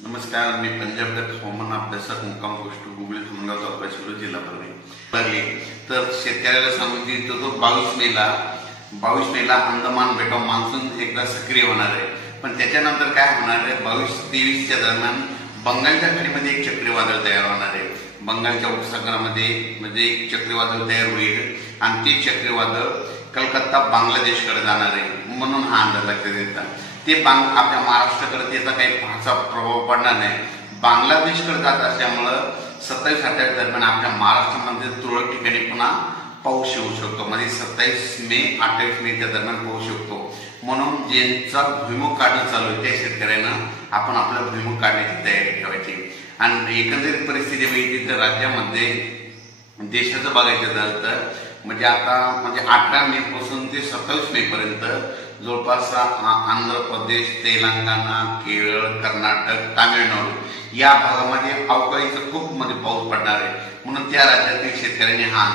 नमस्कार, मी पंजाब हवामान अभ्यासक मुक्काम पोस्ट गुगल सुमनगाव तालुका शिरूर जिल्हा परभणी. तर शेतकऱ्याला सांगू इच्छितो 22 मेला अंदमान बेटावर मान्सून एकदा सक्रिय होणार आहे. पण त्याच्यानंतर काय होणार आहे, 22-23 च्या दरम्यान बंगालच्या खाडीमध्ये एक चक्रीवादळ तयार होणार आहे. बंगालच्या उपसागरामध्ये म्हणजे एक चक्रीवादळ तयार होईल आणि ते चक्रीवादळ कलकत्ता बांगलादेशकडे जाणार आहे. म्हणून हा अंदाज लक्षात येतात. ते आपल्या महाराष्ट्राकडे त्याचा काही फारसा प्रभाव पडणार नाही. बांगलादेशकडे जात असल्यामुळं 27-28 दरम्यान आपल्या महाराष्ट्रामध्ये तुरळक ठिकाणी पुन्हा पाऊस येऊ शकतो. म्हणजे 27 मे 28 मेच्या दरम्यान पाऊस शकतो. म्हणून ज्यांचा भुईमुग काढणं चालू आहे त्या शेतकऱ्यांना आपण आपला भुईमुग काढण्याची तयारी ठेवायची. आणि एकंदरीत परिस्थिती बघितली तर राज्यामध्ये देशाचं बघायचं झालं तर म्हणजे आता 18 मे पासून ते 27 मे पर्यंत जवळपास आंध्र प्रदेश, तेलंगणा, केरळ, कर्नाटक, तामिळनाडू या भागामध्ये अवकाळीचा खूप पाऊस पडणार आहे. म्हणून त्या राज्यातील शेतकऱ्यांनी हा